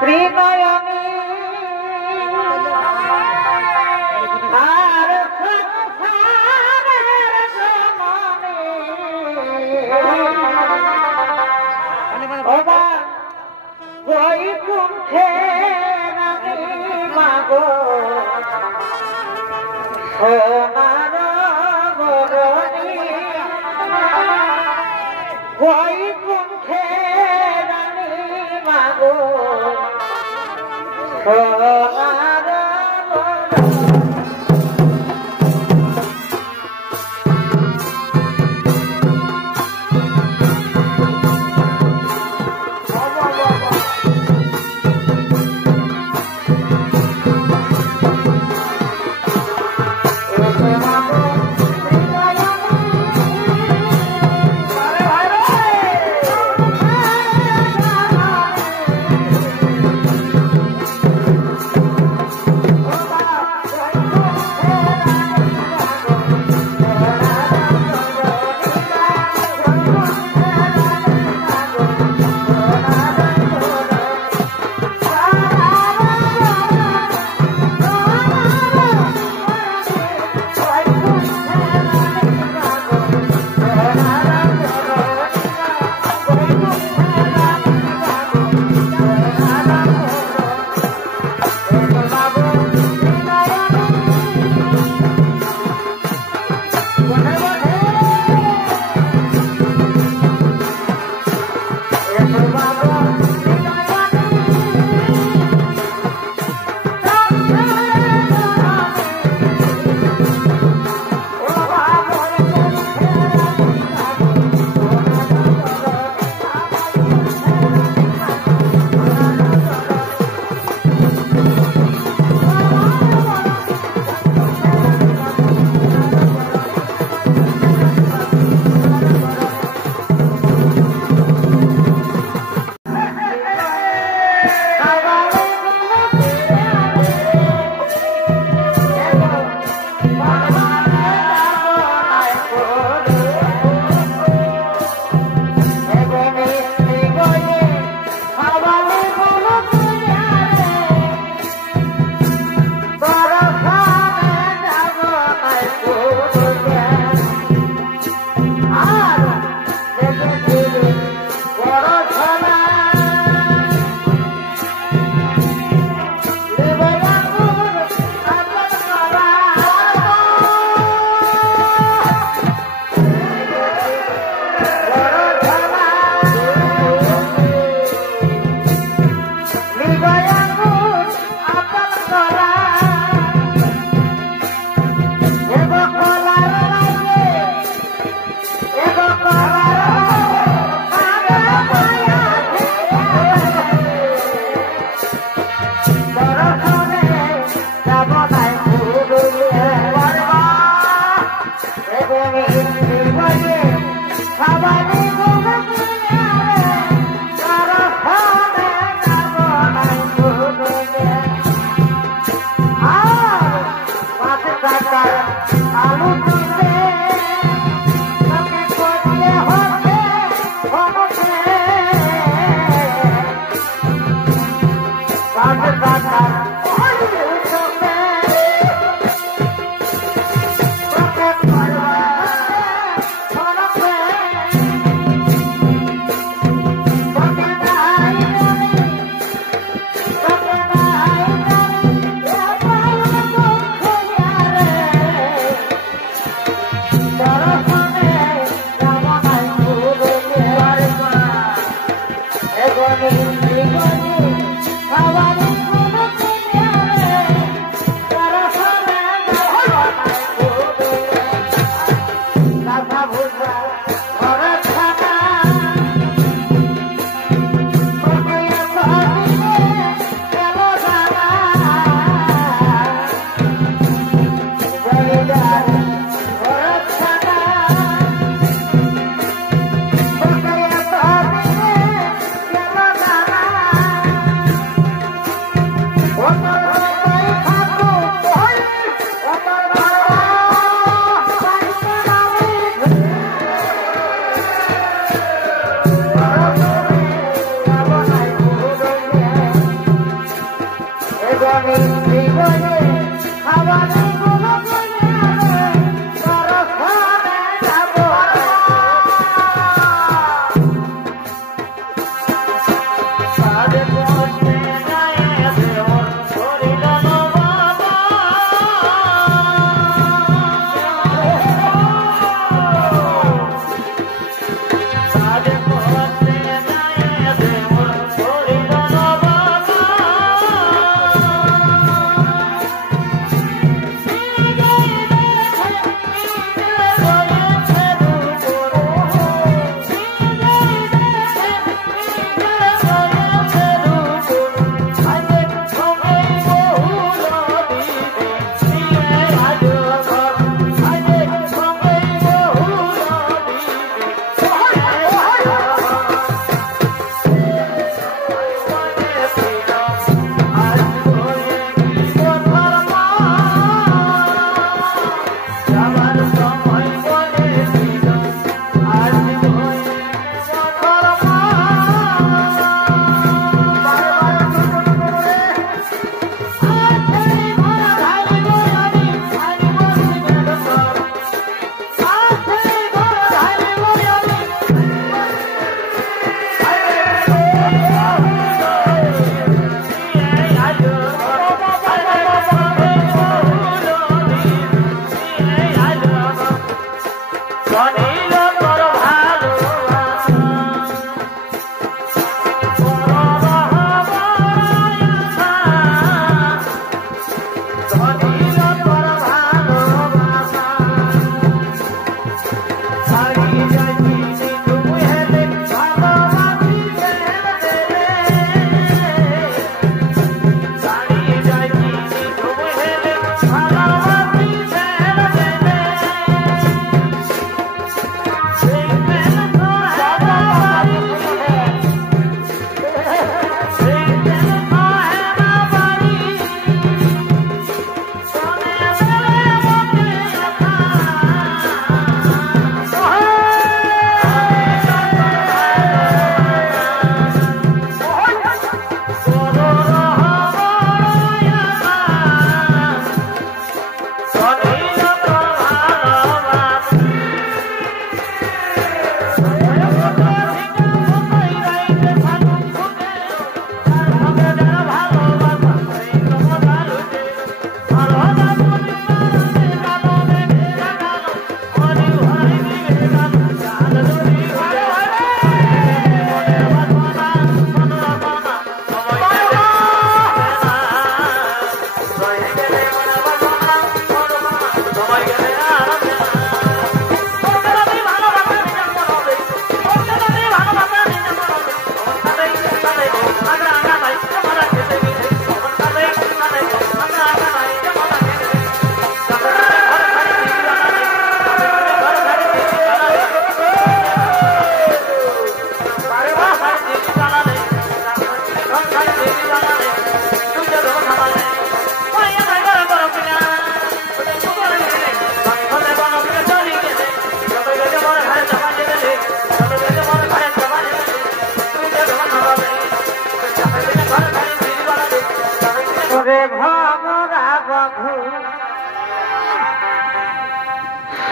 ত্রিনয়নী আর ওবা বৈকুণ্ঠে নামি মাগো সোনার বরণী বৈকুণ্ঠে নামি মাগো সোনার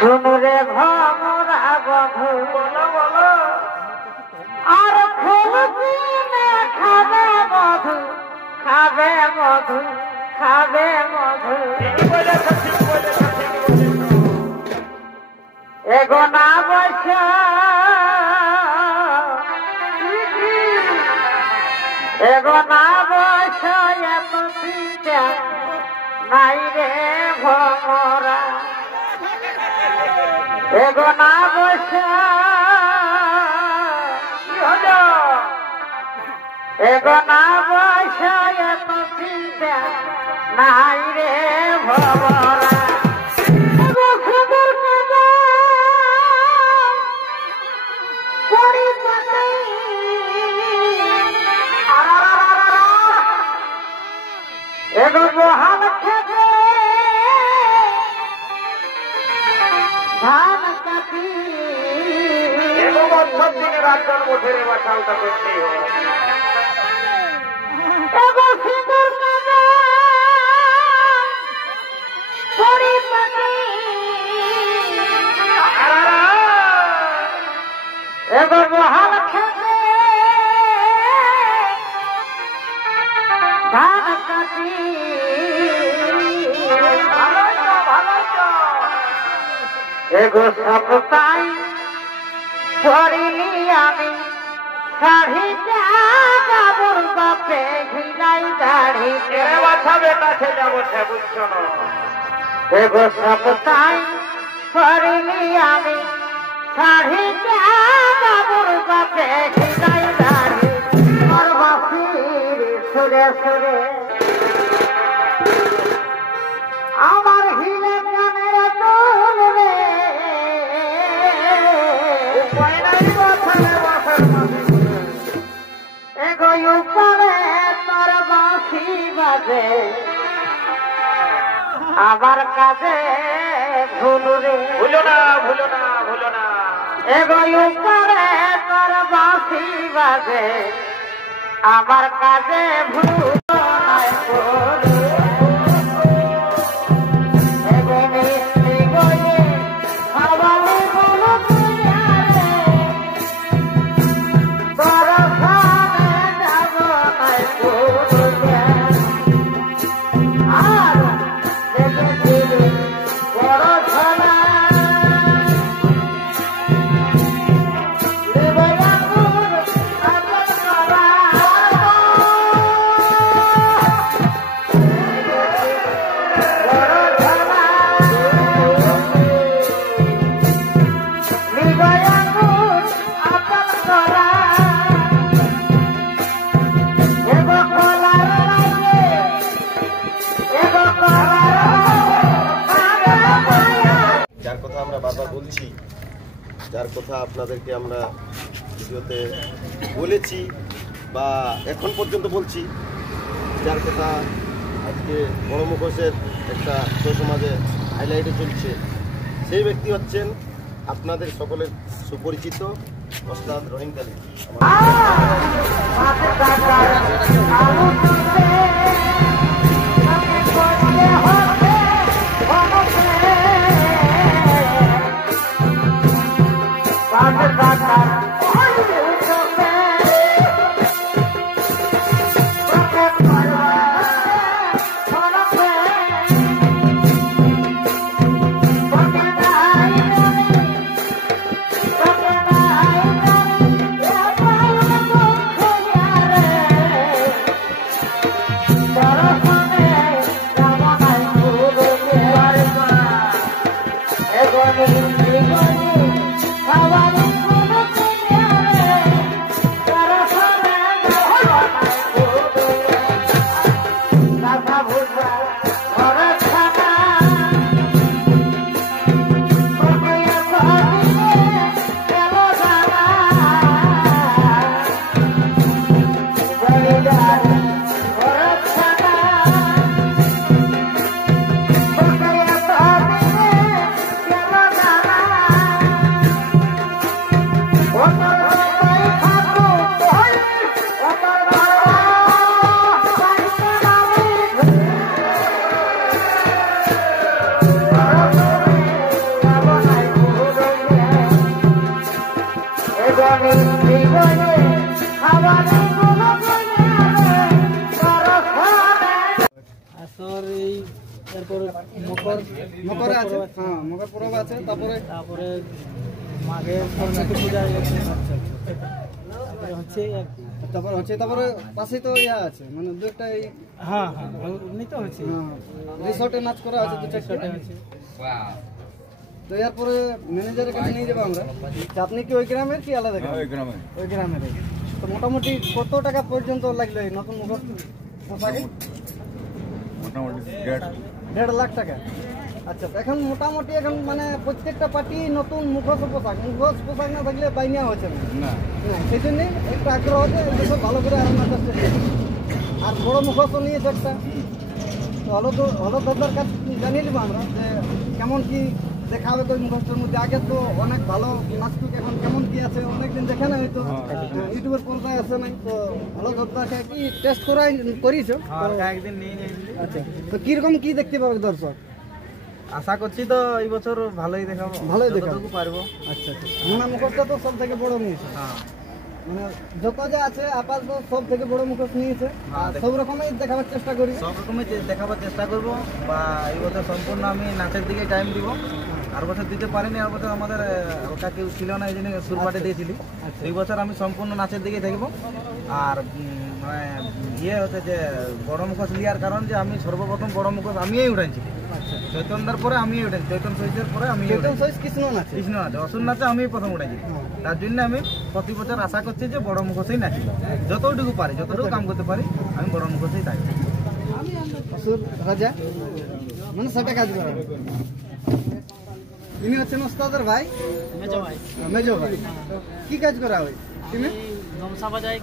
শুনু রে ভমরা বধু বলো বলো আর খেলবিনে খাবে মধু খাবে মধু খাবে মধু এগো না বসা এগো না বসা এত চিন্তা নাই রে ভমরা এগো না বসা এগো না বসা এত চিন্তা নাই রে ভমরা এগো বহাল খেতে ধান কাটি এগো বছর দিনে রাজার মধ্যে রে বাটালটা করতে এগো সিঁদুর কানে এগো সপ্তাই পরিলি আমি শাড়িটা কাপড় বাপে ঘিলাই দাড়ি এরে বাছা বেটা ছেলে বসে বুঝছো না এগো সপ্তাই পরিলি আমি শাড়িটা কাপড় বাপে ঘিলাই দাড়ি আর বাসির সুরে সুরে আমার হিলে কানের তোল রে উপায় নাই বাছালে বাছার মাঝে এগো উপরে তোর বাঁশি বাজে আমার কাজে ভুল রে ভুলো না ভুলো না ভুলো না এগো উপরে তোর বাঁশি বাজে আমার কাজে ভুল নাই ভুল। এগো মিষ্টি বয়ে খাওয়ালে ভুল তুইয়া রে, তোর সামনে যাব নাই ভুল রে। আর দেখেছিলি বড় ঝোলা দেবয়াকুর আপন করা বড় ঝোলা দেবয়াকুর আপন করা এগো কলার লাগে এগো কলার লাগে যার কথা আমরা বারবার বলছি, যার কথা আপনাদেরকে আমরা ভিডিওতে বলেছি বা এখন পর্যন্ত বলছি, যার কথা আজকে বড় মুখোশের একটা সমাজে হাইলাইটে চলছে, সেই ব্যক্তি হচ্ছেন আপনাদের সকলের সুপরিচিত ওস্তাদ রহিম কালী। মকর আছে, হ্যাঁ মকর পরব আছে, তারপরে মাঘের সরস্বতী পূজা হচ্ছে, তারপরে পাশে তো ইয়া আছে, মানে দু একটা হ্যাঁ এমনি তো হচ্ছে, রিসর্টে নাচ করা আছে, দু চারটে আছে। তো এরপরে ম্যানেজারের কাছে নিয়ে যাবো আমরা। আপনি কি ওই গ্রামের কি আলাদা? ওই গ্রামের। তো মোটামুটি কত টাকা পর্যন্ত লাগলো এই নতুন মুখোশ পোশাকে? মোটামুটি 1.5 লাখ টাকা। আচ্ছা, এখন মোটামুটি এখন মানে প্রত্যেকটা পার্টি নতুন মুখোশ পোশাক না থাকলে বাইনিয়া হচ্ছে না, সেই জন্যে একটু আগ্রহ হচ্ছে এসব ভালো করে রান্না করতে। আর বড় মুখোশ নিয়েছে একটা, তো হলো দাদার কাছে জানিয়ে দেবো আমরা যে কেমন কি দেখাবে তো মুখোশের মধ্যে। আগে তো অনেক ভালো নাচটুক, এখন কেমন কি আছে অনেকদিন দেখে না, হয়তো ইউটিউবের পর্দায় আসে নাই। তো হলো দাদাকে কি টেস্ট করিয়েছো? একদিন নিয়ে নিয়েছি। আচ্ছা, তো কিরকম কি দেখতে পাবে দর্শক? আশা করছি তো এই বছর ভালোই দেখাবো, ভালোই দেখাবো পারবো। আচ্ছা আচ্ছা, মুখোশটা তো সব থেকে বড় নিয়েছে। হ্যাঁ, মানে যত যা আছে আপাতত সব থেকে বড় মুখোশ নিয়েছে আর সব রকমের দেখাবার চেষ্টা করি। সব রকমের দেখাবার চেষ্টা করব বা এই বছর সম্পূর্ণ আমি নাচের দিকে টাইম দিব। আর বছর দিতে পারিনি, আর বছর আমাদের ওটা কেউ ছিল না, এই জন্য সুরপাটে দিয়েছিলি। এই বছর আমি সম্পূর্ণ নাচের দিকে থাকবো। আর মানে ইয়ে হচ্ছে যে বড় মুখোশ লিয়ার কারণ যে আমি সর্বপ্রথম বড় মুখোশ আমিই উঠাইছি। চৈতন্যদার পরে আমি উঠেছি, চৈতন্য সৈজের পরে আমি কৃষ্ণ নাচে, কৃষ্ণ নাচে, অসুর নাচে আমি প্রথম উঠেছি। তার জন্য আমি প্রতি বছর আশা করছি যে বড় মুখোশেই নাচি, যতটুকু পারি, যতটুকু কাম করতে পারি আমি বড় মুখোশেই থাকি। অসুর রাজা মানে সেটা কাজ করা। ইনি হচ্ছেন ওস্তাদের ভাই, মেজো ভাই। কি কাজ করা হয় তুমি? ধমসা বাজাই,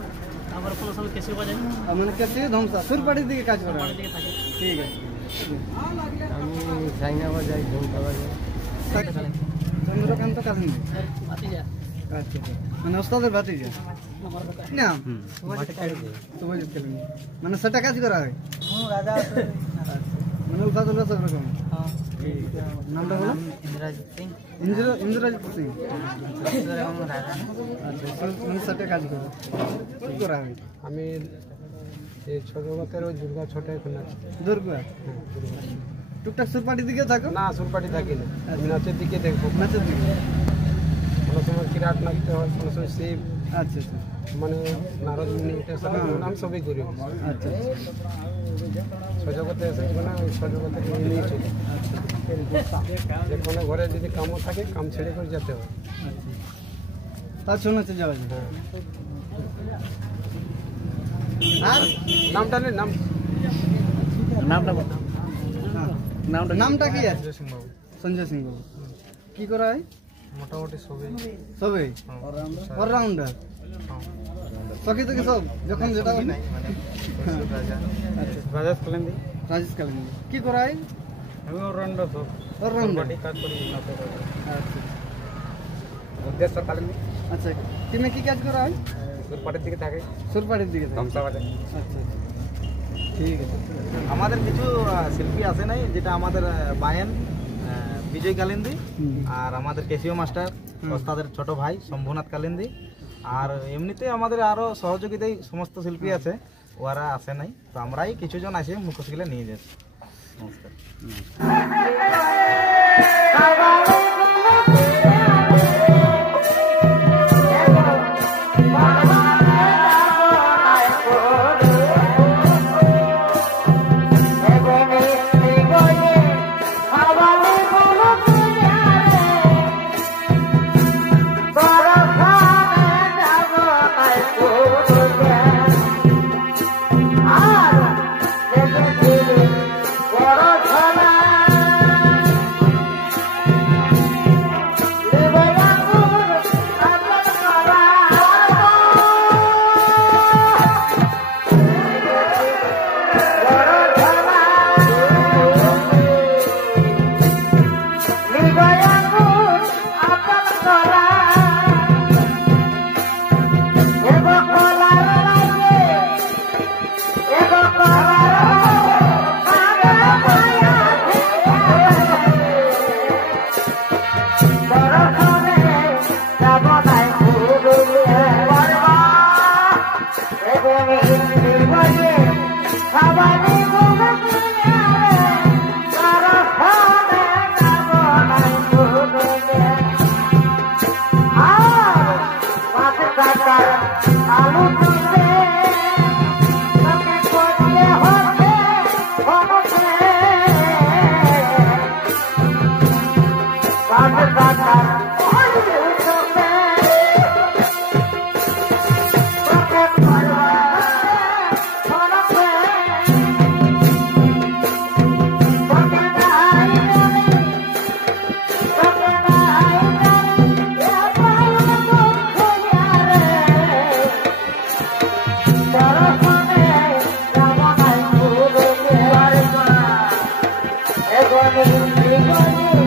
আবার কোনো সময় কেসিও বাজাই। মানে কেসি ধমসা সুরপাটির দিকে কাজ করা হয়। ঠিক আছে। আমি চাইনা বাজাই, ঢোলকা বাজাই। চন্দ্রকান্ত কালিন্দী। ভাতিজা। আচ্ছা, মানে ওস্তাদের ভাতিজা না? শুভজিৎ কালিন্দী। মানে সেটা কাজ করা হয়। রাজা আছে। মানে উঠাদুল্লা সব রকম। নামটা হলো ইন্দ্রজিৎ সিং। ইন্দ্রজিৎ সিং। রাজা। আচ্ছা, মানে সেটা কাজ করে কি করা হয়? আমি এই ছোট জগতের ওই দুর্গা ছোট এখন আছি। দুর্গা টুকটাক সুরপাটির দিকে থাকো না, সুরপাটি থাকি না, আমি নাচের দিকে দেখবো। নাচের দিকে। কোনো সময় কিরাট নাচতে হয়, কোনো সময় শিব, আচ্ছা আচ্ছা মানে নারদ মুনি, এটা সব নাম সবই করি। আচ্ছা সজগতে এসে মানে ওই সজগতে নিয়ে চলি। যে কোনো ঘরে যদি কামও থাকে, কাম ছেড়ে করে যেতে হয়। তার শোনাতে যাওয়া যায়। আর নামটা নেই, নাম নামটা কি আছে? সঞ্জয় সিং বাবু। সঞ্জয় সিং বাবু। কি করা হয়? মোটামুটি সবই সবই অলরাউন্ডার। সখী থেকে সব যখন যেটা হয়। রাজেশ কালিন্দী। রাজেশ কালিন্দী। কি করা হয়? আমি অলরাউন্ডার, সব অলরাউন্ডার। কাজ করি। আচ্ছা উদ্দেশ্য কালিন্দী। আচ্ছা, টিমে কি কাজ করা হয়? সুরপাটির দিকে থাকে, সুরপাটির দিকে থাকে। ধ্বংসা বাজায়। আচ্ছা ঠিক আছে। আমাদের কিছু শিল্পী আছে নাই, যেটা আমাদের বায়েন বিজয় কালিন্দী, আর আমাদের কেসিও মাস্টার ওস্তাদের ছোট ভাই শম্ভুনাথ কালিন্দী, আর এমনিতে আমাদের আরো সহযোগিতায় সমস্ত শিল্পী আছে, ওরা আসে নাই, তো আমরাই কিছুজন আসে মুখোশগুলো নিয়ে যাচ্ছি। নমস্কার। Everybody,